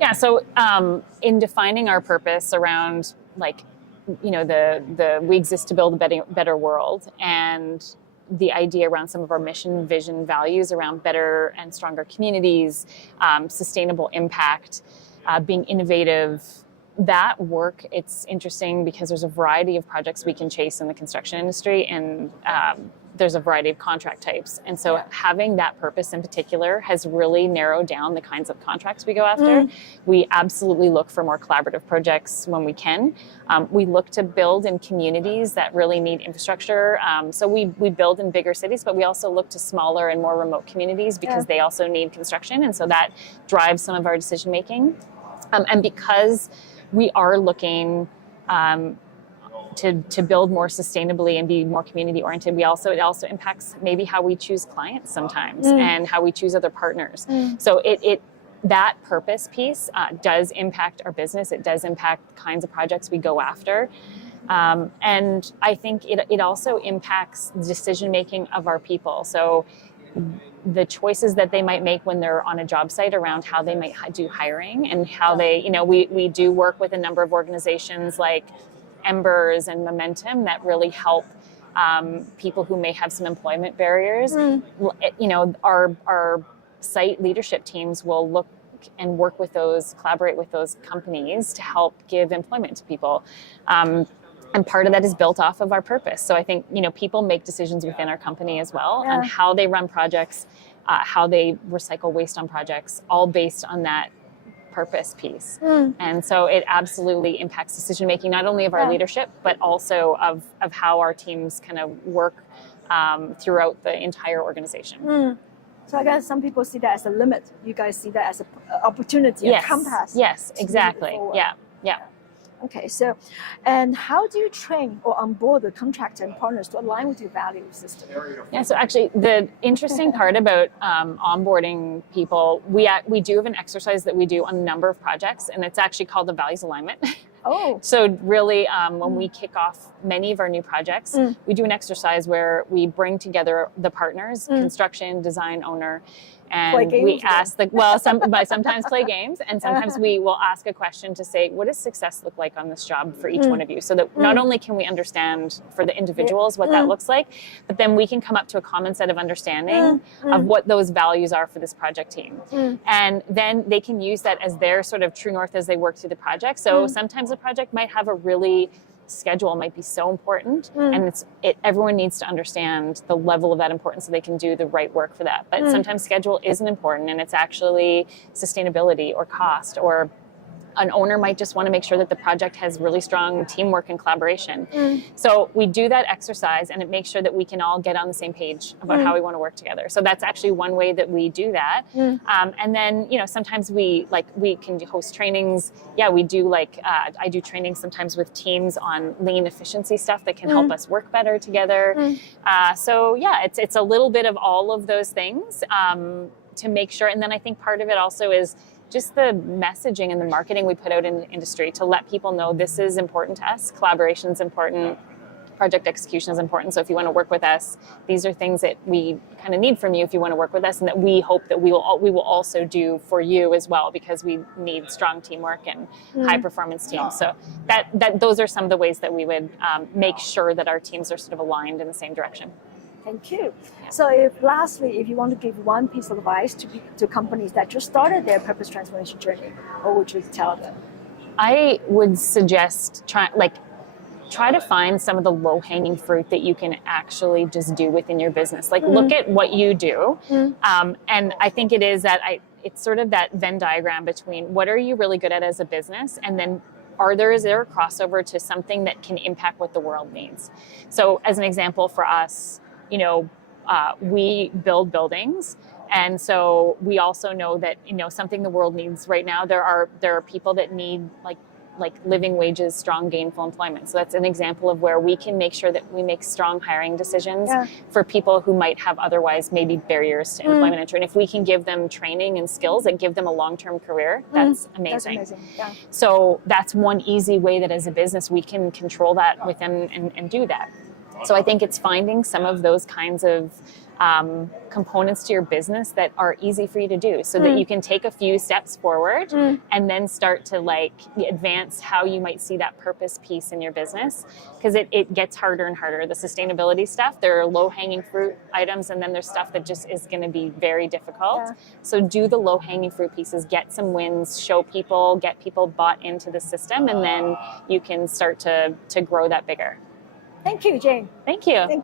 Yeah, so in defining our purpose around the we exist to build a better world, and the idea around some of our mission, vision, values around better and stronger communities, sustainable impact, being innovative, that work, it's interesting because there's a variety of projects we can chase in the construction industry, and there's a variety of contract types. And so having that purpose in particular has really narrowed down the kinds of contracts we go after. We absolutely look for more collaborative projects when we can. We look to build in communities that really need infrastructure. So we build in bigger cities, but we also look to smaller and more remote communities because they also need construction. And so that drives some of our decision making. And because we are looking to build more sustainably and be more community oriented, it also impacts maybe how we choose clients sometimes and how we choose other partners. So that purpose piece does impact our business. It does impact the kinds of projects we go after. And I think it also impacts the decision making of our people. So the choices that they might make when they're on a job site around how they might do hiring and how they, we do work with a number of organizations like Embers and Momentum that really help people who may have some employment barriers. Our site leadership teams will look and work with collaborate with those companies to help give employment to people. And part of that is built off of our purpose. So I think, people make decisions within our company as well on how they run projects, how they recycle waste on projects, all based on that purpose piece. And so it absolutely impacts decision making, not only of our leadership, but also of how our teams kind of work throughout the entire organization. So I guess some people see that as a limit. You guys see that as an opportunity, a compass. Yes, exactly. Yeah. Okay, so, and how do you train or onboard the contractor and partners to align with your value system? Yeah, so actually the interesting part about onboarding people, we do have an exercise that we do on a number of projects, and it's actually called the values alignment. Oh. So really, when we kick off many of our new projects, we do an exercise where we bring together the partners, construction, design, owner, and we ask sometimes play games, and sometimes we will ask a question to say, what does success look like on this job for each one of you? So that not only can we understand for the individuals what that looks like, but then we can come up to a common set of understanding of what those values are for this project team. And then they can use that as their sort of true north as they work through the project. So sometimes a project might have schedule might be so important, and everyone needs to understand the level of that importance so they can do the right work for that. But sometimes schedule isn't important, and it's actually sustainability or cost, or an owner might just want to make sure that the project has really strong teamwork and collaboration. So we do that exercise, and it makes sure that we can all get on the same page about how we want to work together. So that's actually one way that we do that. And then, sometimes we can host trainings. Yeah, we do I do trainings sometimes with teams on lean efficiency stuff that can help us work better together. So yeah, it's a little bit of all of those things to make sure. And then I think part of it also is just the messaging and the marketing we put out in the industry to let people know this is important to us. Collaboration is important. Project execution is important. So if you want to work with us, these are things that we kind of need from you if you want to work with us, and that we hope that we will also do for you as well, because we need strong teamwork and high performance teams. So those are some of the ways that we would make sure that our teams are sort of aligned in the same direction. Thank you. So lastly, if you want to give one piece of advice to companies that just started their purpose transformation journey, what would you tell them? I would suggest try to find some of the low-hanging fruit that you can actually just do within your business. Look at what you do. And I think it's sort of that Venn diagram between what are you really good at as a business, and then is there a crossover to something that can impact what the world needs? So as an example for us, we build buildings. And so we also know that, something the world needs right now, there are people that need like living wages, strong gainful employment. So that's an example of where we can make sure that we make strong hiring decisions for people who might have otherwise maybe barriers to employment entry. And if we can give them training and skills that give them a long-term career, that's amazing. That's amazing. Yeah. So that's one easy way that as a business we can control that within and do that. So I think it's finding some of those kinds of components to your business that are easy for you to do, so that you can take a few steps forward and then start to like advance how you might see that purpose piece in your business, because it gets harder and harder. The sustainability stuff, there are low-hanging fruit items, and then there's stuff that just is going to be very difficult. So do the low-hanging fruit pieces, get some wins, show people, get people bought into the system, and then you can start to grow that bigger. Thank you, Jane. Thank you.